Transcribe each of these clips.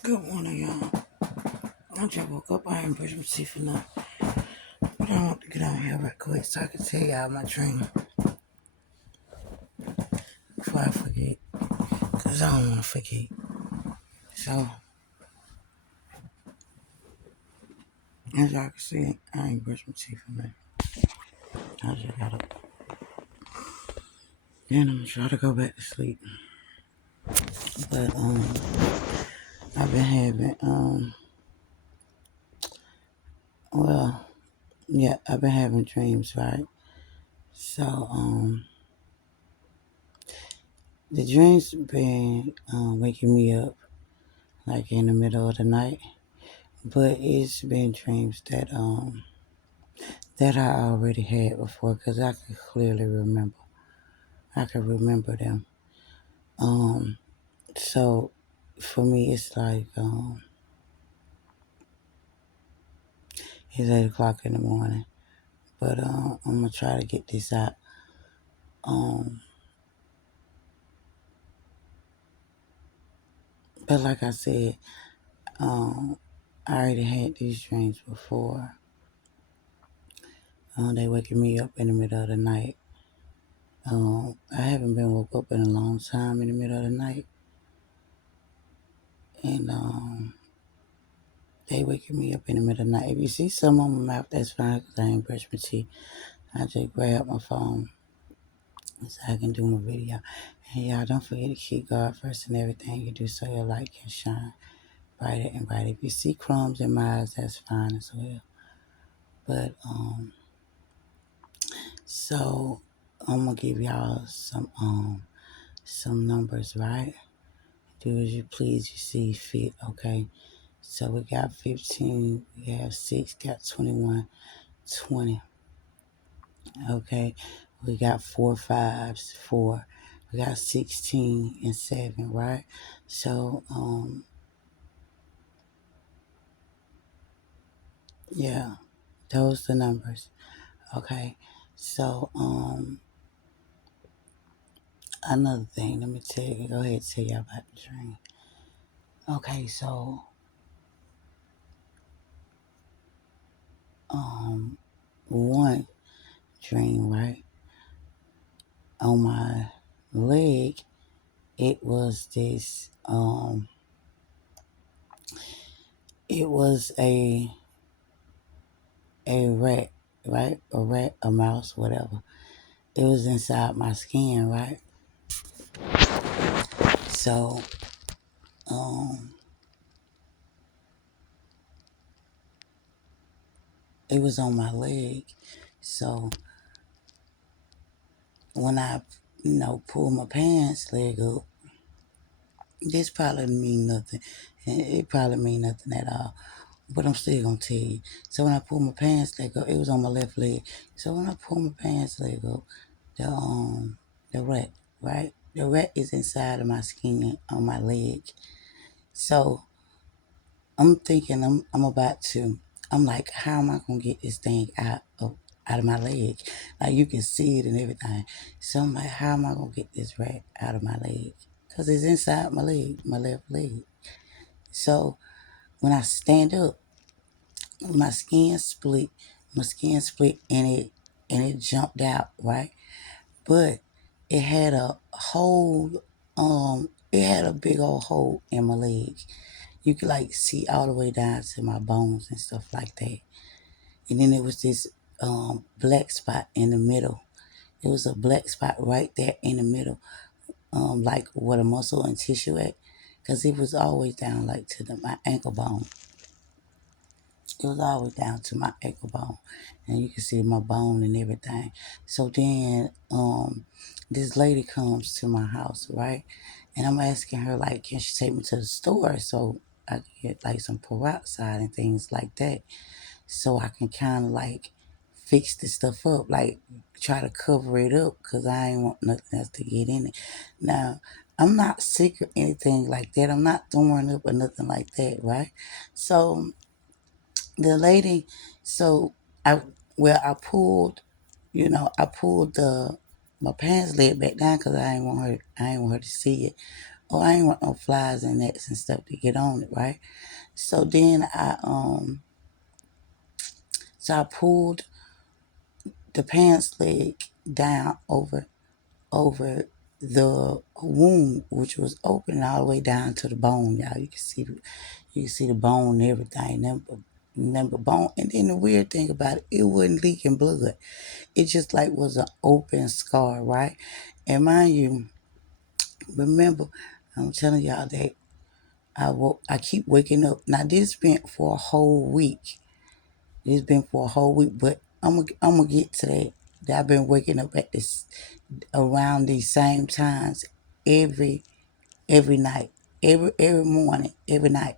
Good morning, y'all. I just woke up. I ain't brushed my teeth enough. But I want to get on here real quick so I can tell y'all my dream before I forget. Because I don't want to forget. So, as y'all can see, I ain't brushed my teeth enough. I just got up. Then I'm going to try to go back to sleep. But, I've been having, well, yeah, I've been having dreams, right? So, the dreams been waking me up like in the middle of the night. But it's been dreams that I already had before because I could clearly remember. I could remember them. Um, so for me, it's like it's 8 o'clock in the morning, but I'm gonna try to get this out. Um, but like I said, I already had these dreams before. They waking me up in the middle of the night. I haven't been woke up in a long time in the middle of the night, and they waking me up in the middle of the night. If you see some on my mouth, that's fine because I ain't brushed my teeth. I just grab my phone so I can do my video. And y'all don't forget to keep God first in everything you do so your light can shine brighter and brighter. If you see crumbs in my eyes, that's fine as well. But so I'm gonna give y'all some numbers, right? Do as you please, you see fit, okay? So we got 15, we have 6, got 21, 20. Okay, we got 4 5s, 4. We got 16 and 7, right? So, yeah, those the numbers. Okay, so, another thing, let me tell you, go ahead and tell you about the dream. Okay, so, one dream, right? On my leg, it was this, it was a rat, right? A rat, a mouse, whatever. It was inside my skin, right? So, um, it was on my leg. So when I, pulled my pants leg up, this probably mean nothing. It probably mean nothing at all. But I'm still gonna tell you. So when I pulled my pants leg up, it was on my left leg. So when I pulled my pants leg up, the rat, right? The rat is inside of my skin on my leg. So I'm thinking I'm about to. I'm like, how am I gonna get this thing out of my leg? Like you can see it and everything. So I'm like, how am I gonna get this rat out of my leg? Cause it's inside my leg, my left leg. So when I stand up, my skin split, and it jumped out right, but it had a hole. It had a big old hole in my leg. You could like see all the way down to my bones and stuff like that. And then there was this black spot in the middle. It was a black spot right there in the middle, like where the muscle and tissue at, because it was always down like to my ankle bone. It was always down to my ankle bone, and you can see my bone and everything. So then, this lady comes to my house, right? And I'm asking her like, can she take me to the store so I can get like some peroxide and things like that, so I can kind of like fix the stuff up, like try to cover it up, cause I ain't want nothing else to get in it. Now, I'm not sick or anything like that. I'm not throwing up or nothing like that, right? So the lady, so I I pulled, I pulled the my pants leg back down because I ain't want her to see it. Oh, I ain't want no flies and nets and stuff to get on it, right? So then I pulled the pants leg down over the wound, which was open all the way down to the bone, y'all. You can see the bone and everything. Number bone. And then the weird thing about it, it wasn't leaking blood. It just like was an open scar, right? And mind you, remember, I'm telling y'all that I keep waking up. Now this been for a whole week. It's been for a whole week, but I'm gonna get to that. That I've been waking up at this around these same times every night, every morning, every night.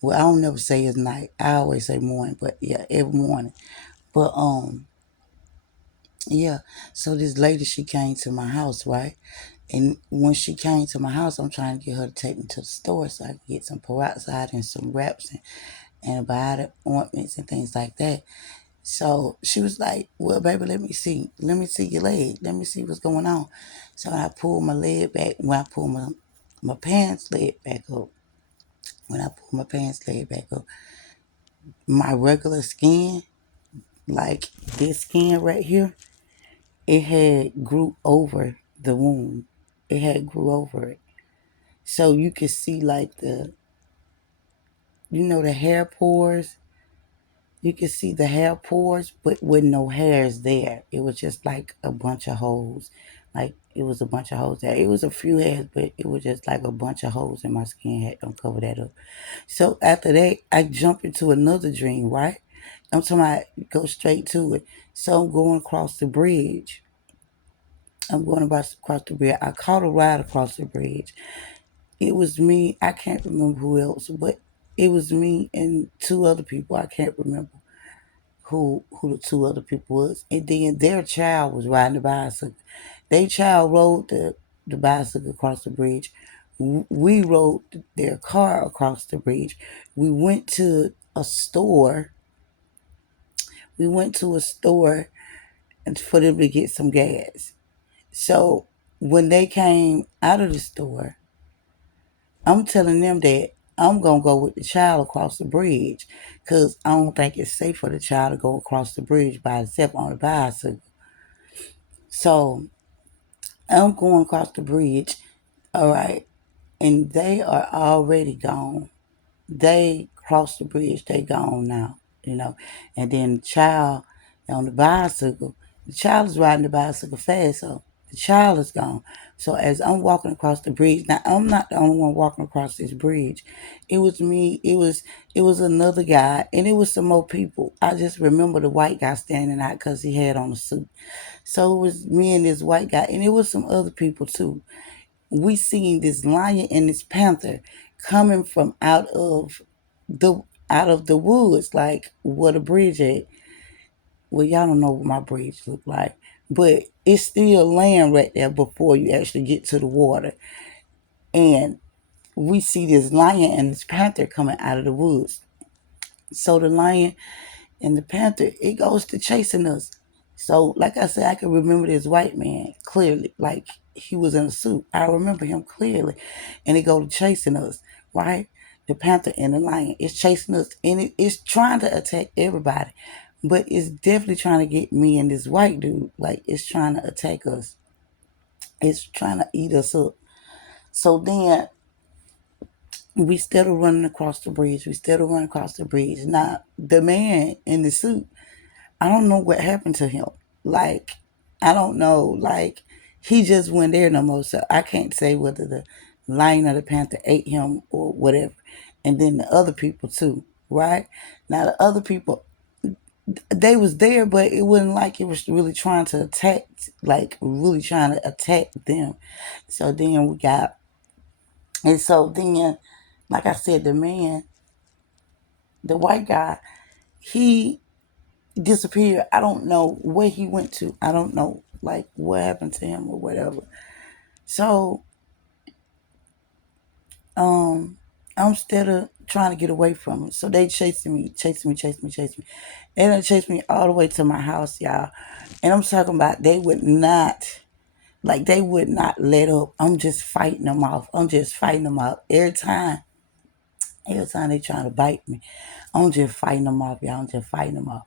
Well, I don't never say it's night. I always say morning, but yeah, every morning. But yeah. So this lady, she came to my house, right? And when she came to my house, I'm trying to get her to take me to the store so I can get some peroxide and some wraps and antibiotic ointments and things like that. So she was like, "Well, baby, let me see your leg, let me see what's going on." So I pulled my leg back. When I pulled my pants leg back up, when I pulled my pants leg back up, my regular skin, like this skin right here, it had grew over the wound. It had grew over it. So you could see like the hair pores. You could see the hair pores, but with no hairs there. It was just like a bunch of holes. Like it was a bunch of holes there. It was a few hairs, but it was just like a bunch of holes in my skin had to cover that up. So after that, I jump into another dream, right? I'm talking about go straight to it. So I'm going across the bridge. Across the bridge. I caught a ride across the bridge. It was me. I can't remember who else, but it was me and two other people. I can't remember who the two other people was. And then their child was riding the bicycle. Their child rode the bicycle across the bridge. We rode their car across the bridge. We went to a store. We went to a store and for them to get some gas. So when they came out of the store, I'm telling them that I'm gonna go with the child across the bridge because I don't think it's safe for the child to go across the bridge by itself on a bicycle. So I'm going across the bridge, all right, and they are already gone. They crossed the bridge, they gone now. And then the child on the bicycle, the child is riding the bicycle fast, so the child is gone. So as I'm walking across the bridge, now I'm not the only one walking across this bridge. It was me, it was another guy, and it was some more people. I just remember the white guy standing out because he had on a suit. So it was me and this white guy, and it was some other people too. We seen this lion and this panther coming from the out of the woods, like where the bridge at. Well, y'all don't know what my bridge look like, but it's still land right there before you actually get to the water. And we see this lion and this panther coming out of the woods. So the lion and the panther, it goes to chasing us. So, like I said, I can remember this white man clearly, like he was in a suit. I remember him clearly, and it go to chasing us, right? The panther and the lion is chasing us, and it's trying to attack everybody, but it's definitely trying to get me and this white dude. Like it's trying to attack us. It's trying to eat us up. So then we still running across the bridge. We still running across the bridge. Now the man in the suit, I don't know what happened to him. Like, I don't know. Like, he just went there no more. So I can't say whether the lion or the panther ate him or whatever. And then the other people too, right? Now the other people, they was there, but it wasn't like it was really trying to attack, like really trying to attack them. So then we got, and so then, like I said, the white guy, he disappeared. I don't know where he went to. I don't know like what happened to him or whatever. So I'm still trying to get away from him. So they chasing me. They done chased me all the way to my house, y'all. And I'm talking about they would not Like they would not let up. I'm just fighting them off. I'm just fighting them off. Every time they trying to bite me, I'm just fighting them off, y'all. I'm just fighting them off.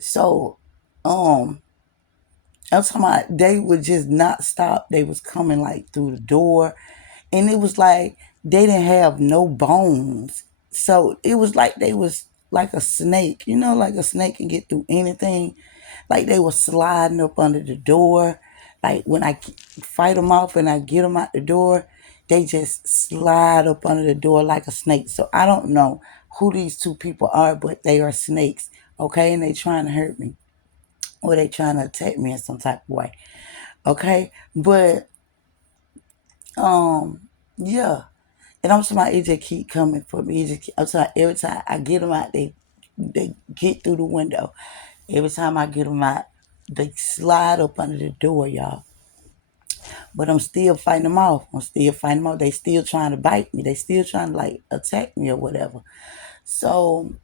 So, um, I'm talking about they would just not stop. They was coming like through the door, and it was like they didn't have no bones. So it was like they was like a snake. You know, like a snake can get through anything. Like they were sliding up under the door. Like when I fight them off and I get them out the door, they just slide up under the door like a snake. So I don't know who these two people are, but they are snakes. Okay, and they trying to hurt me or they trying to attack me in some type of way. Okay, but yeah, and I'm talking about it just keep coming for me. I'm talking about every time I get them out, they get through the window. Every time I get them out, they slide up under the door, y'all. But I'm still fighting them off. I'm still fighting them off. They still trying to bite me. They still trying to like attack me or whatever. So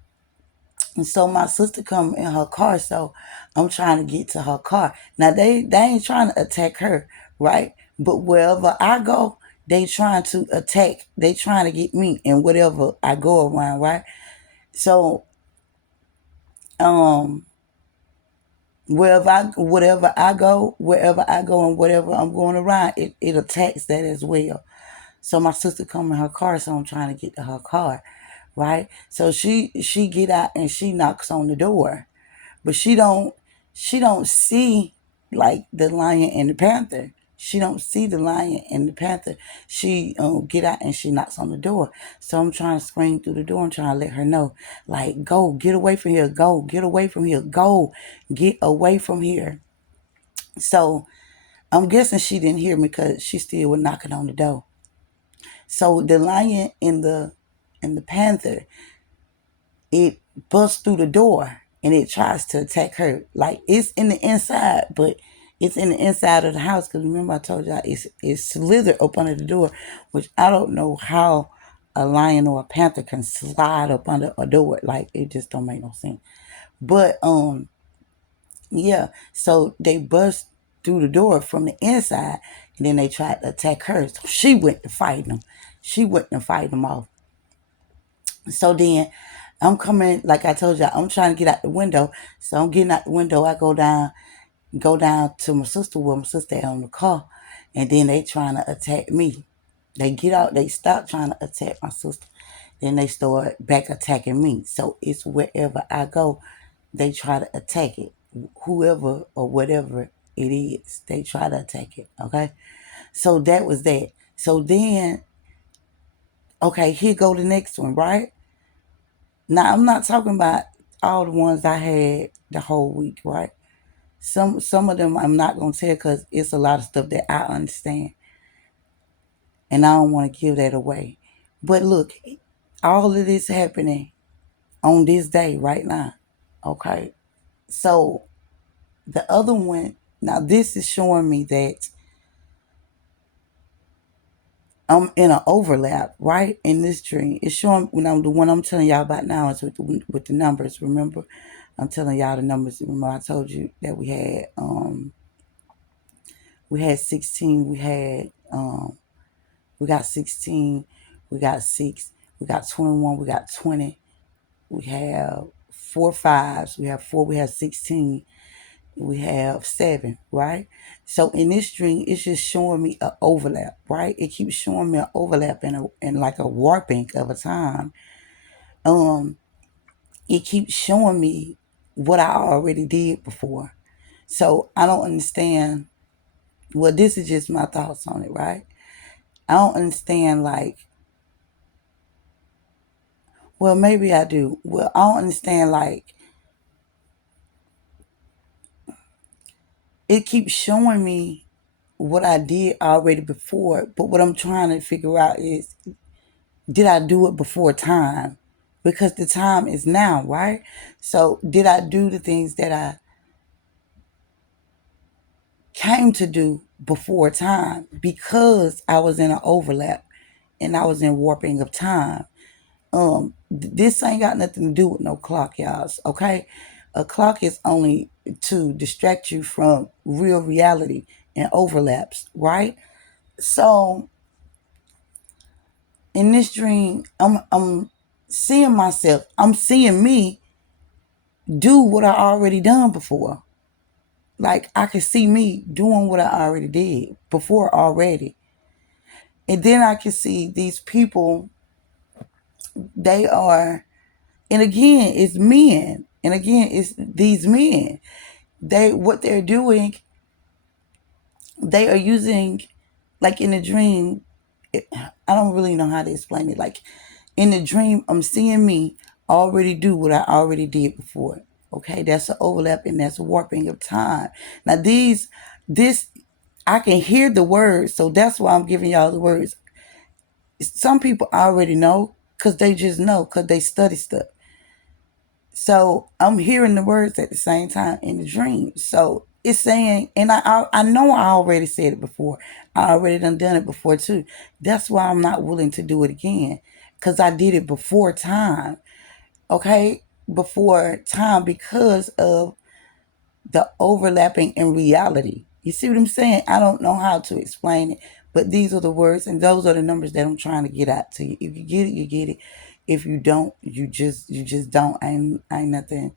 and so my sister come in her car, so I'm trying to get to her car. Now they ain't trying to attack her, right? But wherever I go, they trying to attack. They trying to get me and whatever I go around, right? So um wherever I go and whatever I'm going around, it attacks that as well. So my sister come in her car, so I'm trying to get to her car, right? So she get out and she knocks on the door, but she don't see like the lion and the panther. She don't see the lion and the panther. She get out and she knocks on the door. So I'm trying to scream through the door and trying to let her know, like, go, get away from here, go, get away from here, go, get away from here. So I'm guessing she didn't hear me because she still was knocking on the door. So the lion and the panther, it busts through the door and it tries to attack her. Like it's in the inside, but it's in the inside of the house. Because remember, I told y'all it's slithered up under the door, which I don't know how a lion or a panther can slide up under a door. Like it just don't make no sense. But yeah. So they bust through the door from the inside, and then they tried to attack her. So she went to fight them. She went to fight them off. So then I'm coming, like I told you, I'm trying to get out the window. So I'm getting out the window. I go down to my sister where my sister had on the car, and then they trying to attack me. They get out, they stop trying to attack my sister. Then they start back attacking me. So it's wherever I go, they try to attack it. Whoever or whatever it is, they try to attack it. Okay. So that was that. So then, okay, here go the next one, right? Now I'm not talking about all the ones I had the whole week, right? Some of them I'm not gonna tell because it's a lot of stuff that I understand, and I don't want to give that away. But look, all of this happening on this day right now. Okay, so the other one, now this is showing me that I'm in an overlap, right? In this dream, it's showing when I'm the one I'm telling y'all about now is with the numbers. Remember, I'm telling y'all the numbers. Remember, I told you that we had 16. We got 16. We got 6. We got 21. We got 20. We have 4 5s. We have 4. We have 16. We have 7, right? So in this string, it's just showing me an overlap, right? It keeps showing me an overlap and like a warping of a time. Um, it keeps showing me what I already did before. So I don't understand. Well, this is just my thoughts on it, right? I don't understand like, well, maybe I do. Well, I don't understand like it keeps showing me what I did already before, but what I'm trying to figure out is did I do it before time? Because the time is now, right? So did I do the things that I came to do before time because I was in an overlap and I was in warping of time? This ain't got nothing to do with no clock, y'all. Okay, a clock is only to distract you from real reality and overlaps, right? So in this dream, I'm seeing myself, I'm seeing me do what I already done before. Like I can see me doing what I already did before already. And then I can see these people, they are, and again, it's men. And again, it's these men. What they're doing, they are using, like in the dream, I don't really know how to explain it. Like in the dream, I'm seeing me already do what I already did before. Okay, that's an overlap and that's a warping of time. Now this, I can hear the words, so that's why I'm giving y'all the words. Some people already know because they just know because they study stuff. So I'm hearing the words at the same time in the dream. So it's saying, and I know I already said it before. I already done it before too. That's why I'm not willing to do it again. Because I did it before time. Okay? Before time because of the overlapping in reality. You see what I'm saying? I don't know how to explain it, but these are the words and those are the numbers that I'm trying to get out to you. If you get it, you get it. If you don't, you just don't. Ain't nothing.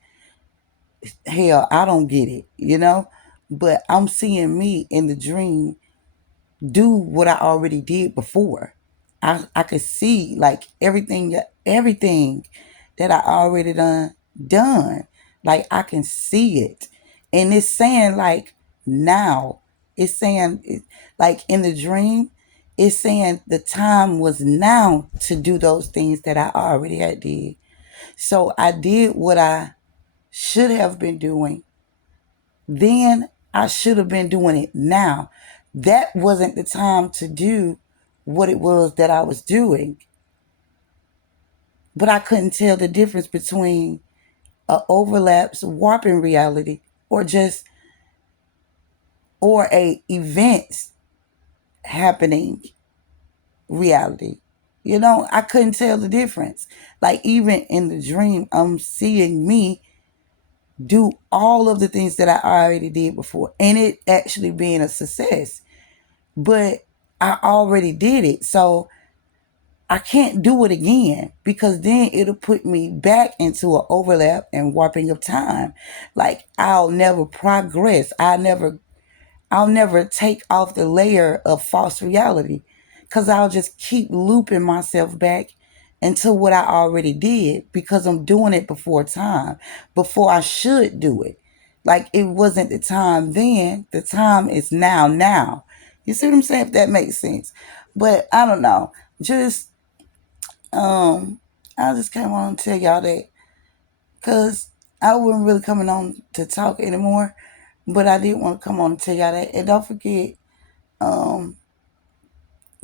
Hell, I don't get it, you know? But I'm seeing me in the dream do what I already did before. I could see like everything that I already done. Like I can see it. And it's saying like now. It's saying like in the dream, it's saying the time was now to do those things that I already had did. So I did what I should have been doing then. I should have been doing it now. That wasn't the time to do what it was that I was doing. But I couldn't tell the difference between a overlaps warping reality or just or a events happening reality. You know, I couldn't tell the difference. Like even in the dream, I'm seeing me do all of the things that I already did before and it actually being a success. But I already did it. So I can't do it again because then it'll put me back into an overlap and warping of time. Like I'll never progress. I'll never take off the layer of false reality because I'll just keep looping myself back into what I already did because I'm doing it before time, before I should do it. Like it wasn't the time then, the time is now. You see what I'm saying? If that makes sense. But I don't know. Just I just came on to tell y'all that because I wasn't really coming on to talk anymore, but I did want to come on and tell y'all that. And um,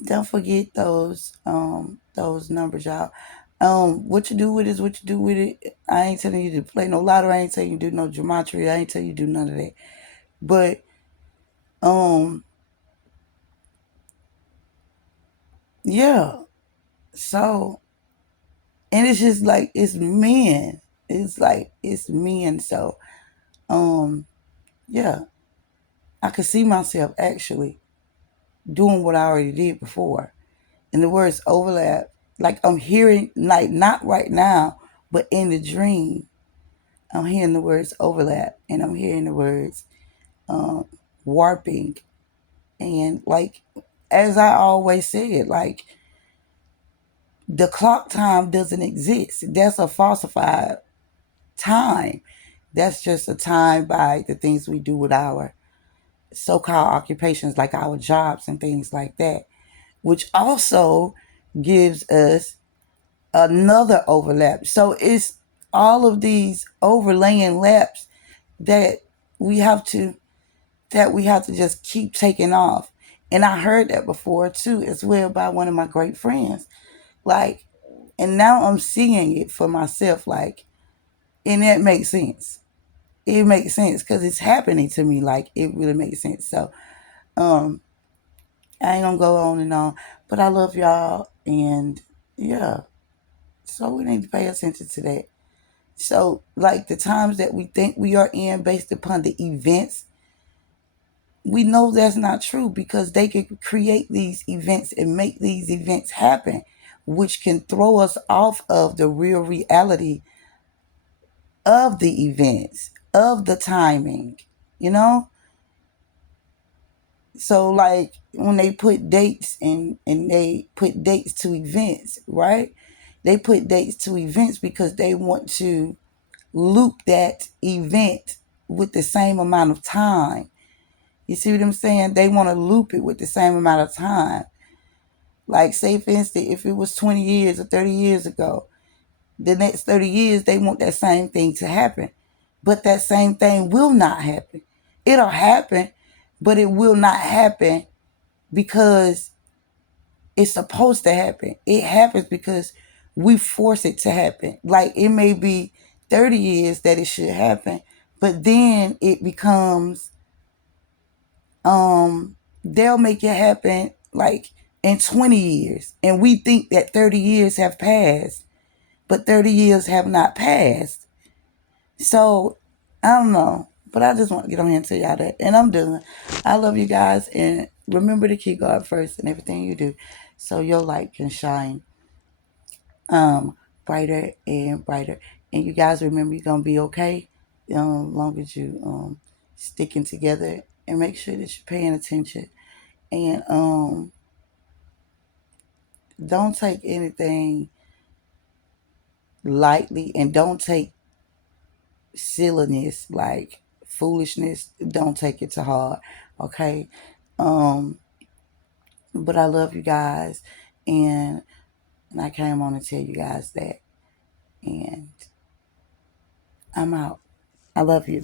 don't forget those numbers, y'all. What you do with it is what you do with it. I ain't telling you to play no lottery. I ain't telling you to do no gematria. I ain't telling you to do none of that. But yeah. So and it's just like it's men. It's like it's men. So yeah, I could see myself actually doing what I already did before. And the words overlap, like I'm hearing, like not right now, but in the dream, I'm hearing the words overlap and I'm hearing the words warping. And like, as I always said, like the clock time doesn't exist. That's a falsified time. That's just a time by the things we do with our so-called occupations, like our jobs and things like that, which also gives us another overlap. So it's all of these overlaying laps that we have to just keep taking off. And I heard that before too, as well by one of my great friends. Like, and now I'm seeing it for myself, like, and that makes sense. It makes sense because it's happening to me. Like, it really makes sense. So, um, I ain't gonna go on and on, but I love y'all, and yeah, so we need to pay attention to that. So, like the times that we think we are in based upon the events we know that's not true because they can create these events and make these events happen, which can throw us off of the real reality of the events, of the timing, you know? So like when they put dates and they put dates to events, right? They put dates to events because they want to loop that event with the same amount of time. You see what I'm saying? They want to loop it with the same amount of time. Like, say, for instance, if it was 20 years or 30 years ago, the next 30 years, they want that same thing to happen. But that same thing will not happen. It'll happen, but it will not happen because it's supposed to happen. It happens because we force it to happen. Like, it may be 30 years that it should happen, but then it becomes they'll make it happen like in 20 years, and we think that 30 years have passed, but 30 years have not passed. So I don't know, but I just want to get on here and tell y'all that, and I'm done. I love you guys, and remember to keep God first in everything you do, so your light can shine brighter and brighter. And you guys remember, you're gonna be okay, long as you sticking together, and make sure that you're paying attention. And don't take anything lightly, and don't take silliness like foolishness. Don't take it to heart, okay? Um, but I love you guys, and I came on to tell you guys that, and I'm out. I love you.